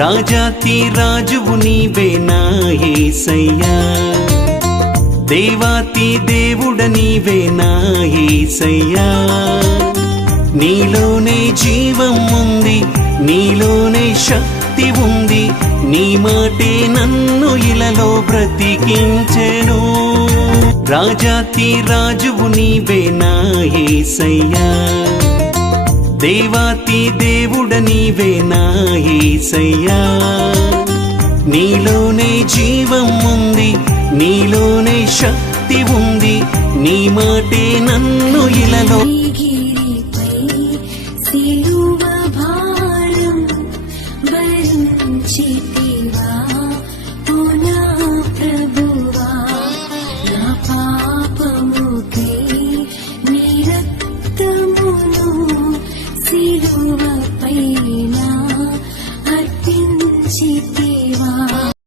రాజాతి రాజువు నీవే నా యేసయ్యా, దేవాతి దేవుడ నీవే నా యేసయ్యా. నీలోనే జీవం ఉంది, నీలోనే శక్తి ఉంది, నీ మాటే నన్ను ఇలలో బ్రతికించెను. రాజాతి రాజువు నీవే నా యేసయ్యా, దేవాతి దేవుడ నీవే నా యేసయ్యా. నీలోనే జీవం ఉంది, నీలోనే శక్తి ఉంది, నీ మాటే నన్ను ఇలలో సిలువ భారం భరించితివా ఓ నా ప్రభువా. నా పాపముకై నీ రక్తమును సిలువ పైన అర్పించితివా.